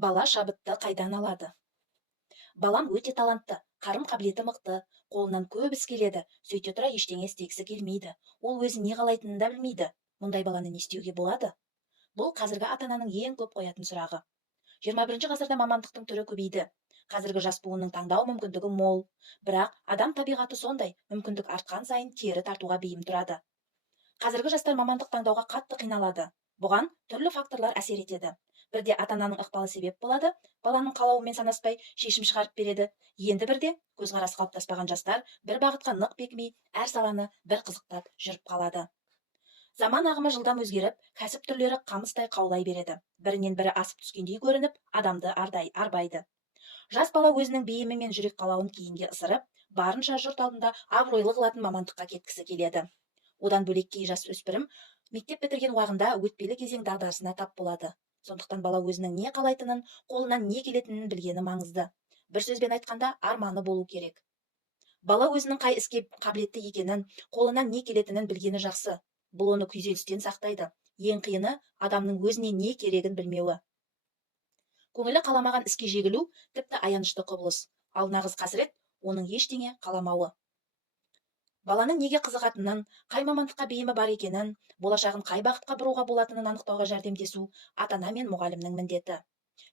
Бала шабытты қайдан алады? Балам өте талантты, қарым-қабілеті мықты, қолынан көп іс келеді, сөйте тұра ештеңе істегісі келмейді. Ол өзі не қалайтынын да білмейді. Мұндай баланы не істеуге болады? Бұл қазіргі ата-ананың ең көп қоятын сұрағы. 21 ғасырда мамандықтың түрі көбейді. Қазіргі жас буынның таңдау мүмкіндігі мол. Бірақ адам табиғаты сондай, мүмкіндік артқан сайын кері тартуға бейім тұрады. Қазіргі жастар мамандық таңдауға қатты қиналады. Бұған түрлі факторлар әсер етеді. Бірде ата-ананың ықпалы себеп болады, баланың қалауымен санаспай шешім шығарып береді. Енді бірде көзқарасы қалыптаспаған жастар бір бағытқа нық бекімей, әр саланы бір қызықтап жүріп қалады. Заман ағымы жылдам өзгеріп, кәсіп түрлері қамыстай қаулай береді. Бірінен бірі асып түскендей көрініп, адамды арбайды. Жас бала өзінің бейімі мен жүрек қалауын кейінге ысырып, барынша жұрт алдында абыройлы қылатын мамандыққа кеткісі келеді. Одан бөлек кей жасөспірім мектеп бітірген уағында өтпелі кезең дағдарысына тап болады. Сондықтан бала өзінің не қалайтынын, қолынан не келетінін білгені маңызды. Бір сөзбен айтқанда, арманы болу керек. Бала өзінің қай іске қабілетті екенін, қолынан не келетінін білгені жақсы. Бұл оны күйзелістен сақтайды. Ең қиыны адамның өзіне не керегін білмеуі. Көңілі қаламаған іске жегілу тіпті аянышты құбылыс. Ал нағыз қасірет оның ештеңе қаламауы. Баланың неге қызығатынын, қай мамандыққа бейімі бар екенін, болашағын қай бағытқа бұруға болатынын анықтауға жәрдемдесу ата-ана мен мұғалімнің міндеті.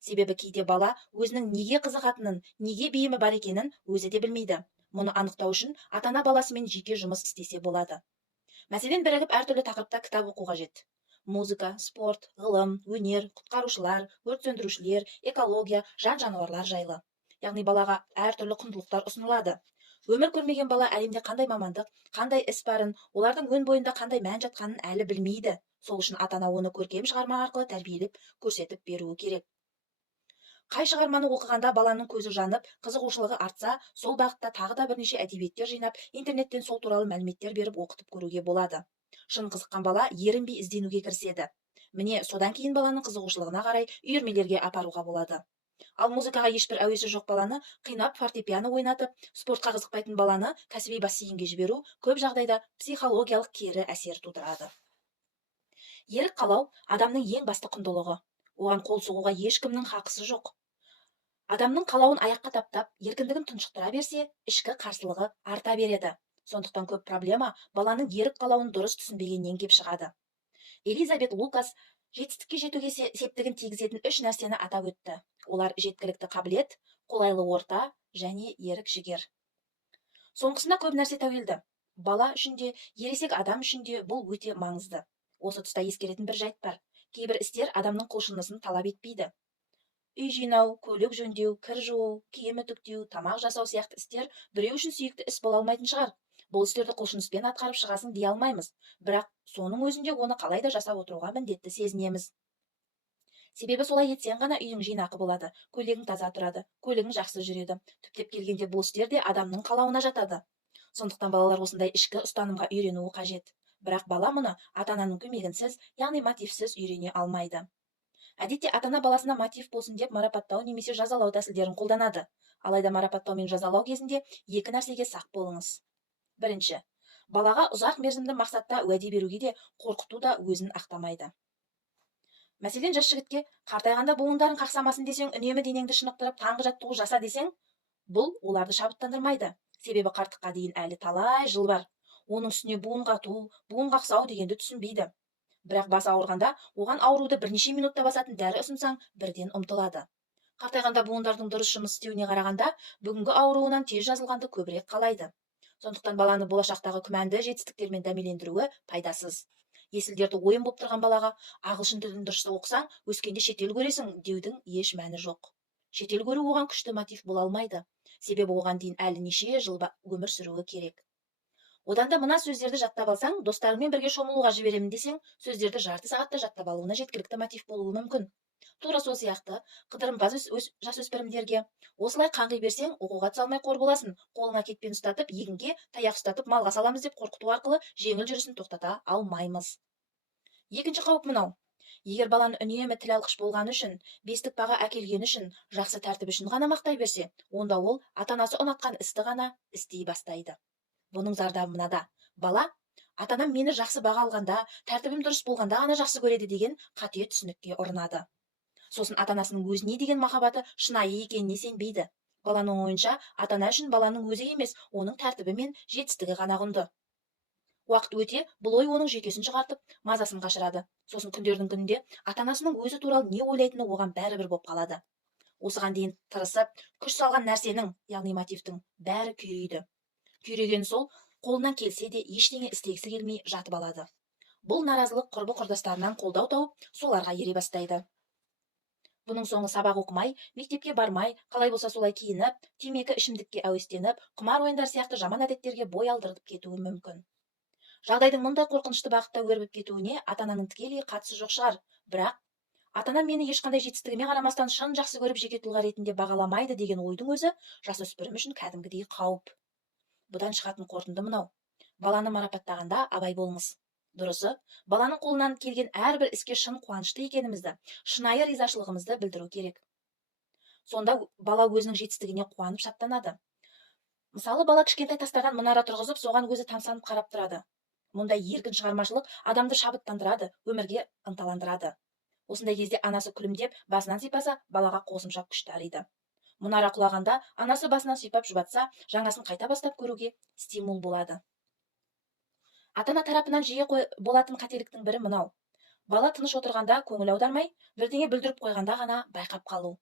Себебі кейде бала өзінің неге қызығатынын, неге бейімі бар екенін өзі де білмейді. Мұны анықтау үшін ата-ана баласымен жеке жұмыс істесе болады. Мәселен, бірігіп әртүрлі тақырыпта кітап оқу қажет. Музыка, спорт, ғылым, өнер, құтқарушылар, өрт сөндірушілер, экология, жан-жануарлар жайлы. Яғни балаға әртүрлі құндылықтар ұсынылады. Өмір көрмеген бала әлемде қандай мамандық, қандай іс барын, олардың өн бойында қандай мән жатқанын әлі білмейді. Сол үшін ата-ана оны көркем шығарма арқылы тәрбиелеп, көрсетіп беруі керек. Қай шығарманы оқығанда баланың көзі жанып, қызығушылығы артса, сол бағытта тағы да бірнеше әдебиеттер жинап, интернеттен сол туралы мәліметтер беріп оқытып көруге болады. Шын қызыққан бала ерінбей ізденуге кіріседі. Міне содан кейін баланың қызығушылығына қарай үйірмелерге апаруға болады. Ал музыкаға ешбір әуесі жоқ баланы қинап фортепиано ойнатып, спортқа қызықпайтын баланы кәсіби бассейнге жіберу көп жағдайда психологиялық кері әсер тудырады. Ерік қалау адамның ең басты құндылығы. Оған қол соғуға ешкімнің хақысы жоқ. Адамның қалауын аяққа таптап, еркіндігін тұншықтыра берсе, ішкі қарсылығы арта береді. Сондықтан көп проблема баланың ерік қалауын дұрыс түсінбегеннен кеп шығады. Элизабет Лукас жетістікке жетуге септігін тигізетін 3 нәрсені атап өтті. Олар жеткілікті қабілет, қолайлы орта және ерік жігер. Соңғысына көп нәрсе тәуелді. Бала үшін де, ересек адам үшін де бұл өте маңызды. Осы тұста ескеретін бір жайт бар. Кейбір істер адамның құлшынысын талап етпейді. Үй жинау, көлік жөндеу, кір жуу, киім үтіктеу, тамақ жасау сияқты істер біреу үшін сүйікті іс бола алмайтын шығар. Бұл істерді құлшыныспен атқарып шығасын дей алмаймыз, бірақ соның өзінде оны қалайда жасап отыруға міндетті сезінеміз. Себебі солай етсең ғана үйің жинақы болады, көйлегің таза тұрады, көлігің жақсы жүреді. Түптеп келгенде бұл істер де адамның қалауына жатады. Сондықтан балалар осындай ішкі ұстанымға үйренуі қажет. Бірақ бала мұны ата-ананың көмегінсіз, яғни мотивсіз үйрене алмайды. Әдетте ата-ана баласына мотив болсын деп марапаттау немесе жазалау тәсілдерін қолданады. Алайда марапаттау мен жазалау кезінде екі нәрсеге сақ болыңыз. Бірінші, балаға ұзақ мерзімді мақсатта уәде беруге де қорқыту да өзін ақтамайды. Мәселен, жас жігітке қартайғанда буындарын қақсамасын десең, үнемі денеңді шынықтырып, таңғы жаттығу жаса десең, бұл оларды шабыттандырмайды. Себебі қарттыққа дейін әлі талай жыл бар. Оның үстіне буын қату, буын қақсау дегенді түсінбейді. Бірақ бас ауырғанда, оған ауруды бірнеше минутта басатын дәрі ұсынсаң, бірден ұмтылады. Қартайғанда буындардың дұрыс жұмыс істеуіне қарағанда, бүгінгі ауруынан тез жазылғанды көбірек қалайды. Сондықтан баланы болашақтағы күмәнді жетістіктермен дәмелендіруі пайдасыз. Есілдерді ойын боп тұрған балаға ағылшын тілін дұрыс оқысаң, өскенде шетел көресің деудің еш мәні жоқ. Шетел көру оған күшті мотив бола алмайды. Себебі оған дейін әлі неше жыл өмір сүруі керек. Одан да мына сөздерді жаттап алсаң, достарыңмен бірге шомылуға жіберемін десең, сөздерді жарты сағатта жаттап алуына жеткілікті мотив болуы мүмкін. Тура сол сияқты қыдырымпаз жасөспірімдерге осылай қаңғи берсең, оқуға түсе алмай қор боласың, қолыңа кетпен ұстатып, егінге таяқ ұстатып малға саламыз деп қорқыту арқылы жеңіл жүрісін тоқтата алмаймыз. Екінші қауіп мынау. Егер баланы үнемі тіл алғыш болғаны үшін, бестік баға әкелгені үшін, жақсы тәртіп үшін ғана мақтай берсе, онда ол ата-анасы ұнатқан істі ғана істей бастайды. Бұның зардабы мынада. Бала, ата-анам мені жақсы баға алғанда, тәртібім дұрыс болғанда ғана жақсы көреді деген қате түсінікке ұрынады. Сосын ата-анасының өзіне деген махаббаты шынайы екеніне сенбейді. Баланың ойынша ата-ана үшін баланың өзі емес, оның тәртібі мен жетістігі ғана құнды. Уақыт өте бұл ой оның жүйкесін шығартып, мазасын қашырады. Сосын күндердің күнінде ата-анасының өзі туралы не ойлайтыны оған бәрібір болып қалады. Осыған дейін тырысып, күш салған нәрсенің, яғни мотивтің бәрі күйрейді. Күйреген сол, қолынан келсе де ештеңе істегісі келмей жатып алады. Бұл наразылық құрбы-құрдастарынан қолдау тауып, соларға ере бастайды. Бұның соңы сабақ оқымай, мектепке бармай, қалай болса солай киініп, темекі ішімдікке әуестеніп, құмар ойындар сияқты жаман әдеттерге бой алдырып кетуі мүмкін. Жағдайдың мұндай қорқынышты бағытта өрбіп кетуіне ата-ананың тікелей қатысы жоқ шығар, бірақ ата-анам мені ешқандай жетістігіме қарамастан шын жақсы көріп жеке тұлға ретінде бағаламайды деген ойдың өзі жасөспірім үшін кәдімгідей қауіп. Бұдан шығатын қорытынды мынау: баланы марапаттағанда абай болыңыз. Дұрысы, баланың қолынан келген әрбір іске шын қуанышты екенімізді, шынайы ризашылығымызды білдіру керек. Сонда бала өзінің жетістігіне қуанып шаттанады. Мысалы, бала кішкентай тастардан мұнара тұрғызып, соған өзі тамсанып қарап тұрады. Мұндай еркін шығармашылық адамды шабыттандырады, өмірге ынталандырады. Осындай кезде анасы күлімдеп, басынан сипаса, балаға қосымша күш дариды. Мұнара құлағанда анасы басынан сипап жұбатса, жаңасын қайта бастап көруге стимул болады. Ата-ана тарапынан жиі болатын қателіктің бірі мынау: бала тыныш отырғанда көңіл аудармай, бірдеңе бүлдіріп қойғанда ғана байқап қалу.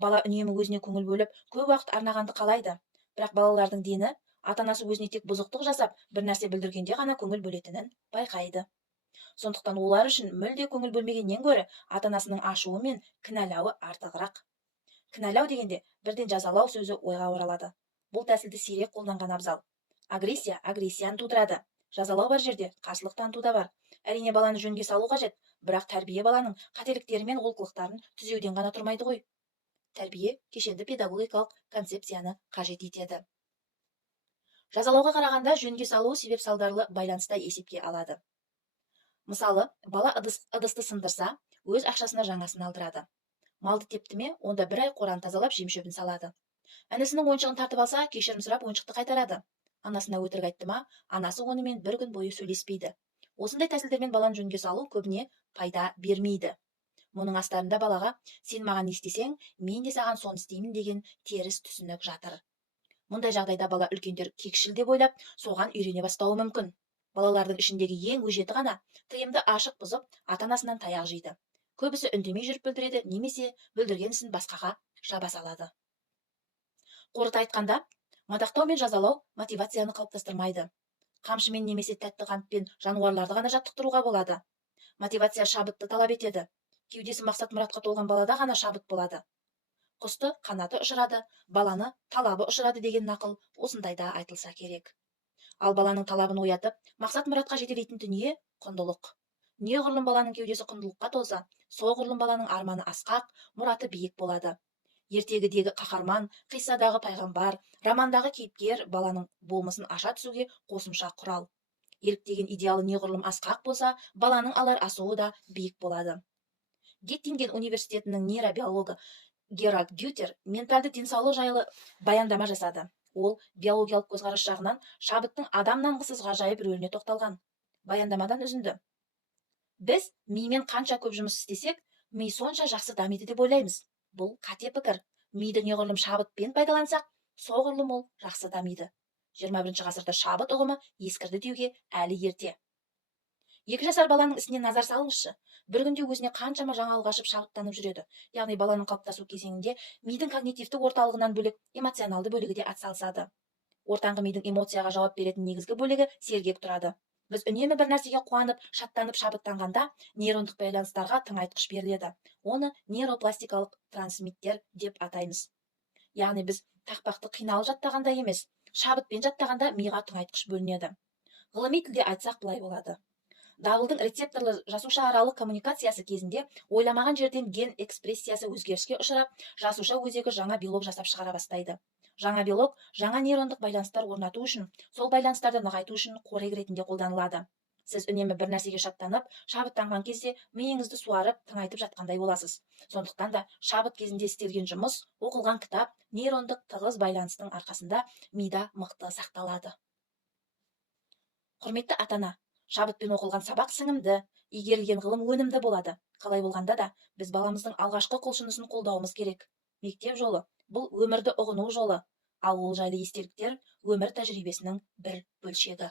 Бала үнемі өзіне көңіл бөліп, көп уақыт арнағанды қалайды, бірақ балалардың дені ата-анасы өзіне тек бұзықтық жасап, бір нәрсе бүлдіргенде ғана көңіл бөлетінін байқайды. Сондықтан олар үшін мүлде көңіл бөлмегеннен гөрі ата-анасының ашуы мен кінәлауы артығырақ. Кінәлау дегенде бірден жазалау сөзі ойға оралады. Бұл тәсілді сирек қолданған абзал. Агрессия агрессияны тудырады. Жазалау бар жерде қарсылық таныту да бар. Әрине баланы жөнге салу қажет, бірақ тәрбие баланың қателіктері мен олқылықтарын түзеуден ғана тұрмайды ғой. Тәрбие кешенді педагогикалық концепцияны қажет етеді. Жазалауға қарағанда жөнге салу себеп-салдарлы байланыста есепке алады. Мысалы, бала ыдысты сындырса, өз ақшасына жаңасын алдырады. Малды тепті ме, онда бір ай қораны тазалап, жем-шөбін салады. Інісінің ойыншығын тартып алса, кешірім сұрап ойыншықты қайтарады. Анасына өтірік айтты ма, анасы онымен бір күн бойы сөйлеспейді. Осындай тәсілдермен баланы жөнге салу көбіне пайда бермейді. Мұның астарында балаға сен маған не істесең, мен де саған соны істеймін деген теріс түсінік жатыр. Мұндай жағдайда бала үлкендер кекшіл деп ойлап, соған үйрене бастауы мүмкін. Балалардың ішіндегі ең өжеті ғана тыйымды ашық бұзып, ата-анасынан таяқ жейді. Көбісі үндемей жүріп бүлдіреді, немесе бүлдірген ісін басқаға жаба салады. Қорыта айтқанда, мадақтау мен жазалау мотивацияны қалыптастырмайды. Қамшымен немесе тәтті қантпен жануарларды ғана жаттықтыруға болады. Мотивация шабытты талап етеді. Кеудесі мақсат-мұратқа толған балада ғана шабыт болады. Құсты қанаты ұшырады, баланы талабы ұшырады деген нақыл осындайда айтылса керек. Ал баланың талабын оятып, мақсат-мұратқа жетелейтін дүние құндылық. Неғұрлым баланың кеудесі құндылыққа толса, соғұрлым баланың арманы асқақ, мұраты биік болады. Ертегідегі қаһарман, қиссадағы пайғамбар, романдағы кейіпкер баланың болмысын аша түсуге қосымша құрал. Еліктеген идеалы неғұрлым асқақ болса, баланың алар асуы да биік болады. Геттинген университетінің нейробиологы Геральд Гютер менталды денсаулық жайлы баяндама жасады. Ол биологиялық көзқарас жағынан шабыттың адамнанғысыз ғажайып рөліне тоқталған. Баяндамадан үзінді. Біз мимен қанша көп жұмыс істесек, ми сонша жақсы дамиды деп ойлаймыз. Бұл қате пікір. Миді неғұрлым шабытпен пайдалансақ, соғұрлым ол жақсы дамиды. 21 ғасырда шабыт ұғымы ескірді деуге әлі ерте. 2 жасар баланың ісіне назар салыңызшы. Бір күнде өзіне қаншама жаңалық ашып шабыттанып жүреді. Яғни баланың қалыптасу кезеңінде мидың когнитивті орталығынан бөлек эмоционалды бөлігі де атсалысады. Ортаңғы мидың эмоцияға жауап беретін негізгі бөлігі сергек тұрады. Біз үнемі бір нәрсеге қуанып, шаттанып шабыттанғанда нейрондық байланыстарға тыңайтқыш беріледі. Оны нейропластикалық трансмиттер деп атаймыз. Яғни біз тақпақты қиналып жаттағанда емес, шабытпен жаттағанда миға тыңайтқыш бөлінеді. Ғылыми тілде айтсақ былай болады. Дабылдың рецепторлы жасуша аралық коммуникациясы кезінде ойламаған жерден ген экспрессиясы өзгеріске ұшырап, жасуша өзегі жаңа белок жасап шығара бастайды. Жаңа белок жаңа нейрондық байланыстар орнату үшін, сол байланыстарды нығайту үшін қорек ретінде қолданылады. Сіз үнемі бір нәрсеге шаттанып, шабыттанған кезде миыңызды суарып, тыңайтып жатқандай боласыз. Сондықтан да шабыт кезінде істелген жұмыс, оқылған кітап, нейрондық тығыз байланыстың арқасында мида мықты сақталады. Құрметті ата-ана, шабытпен оқылған сабақ сіңімді, игерілген ғылым өнімді болады. Қалай болғанда да біз баламыздың алғашқы құлшынысын қолдауымыз керек. Мектеп жолы бұл өмірді ұғыну жолы, ал ол жайлы естеліктер өмір тәжірибесінің бір бөлшегі.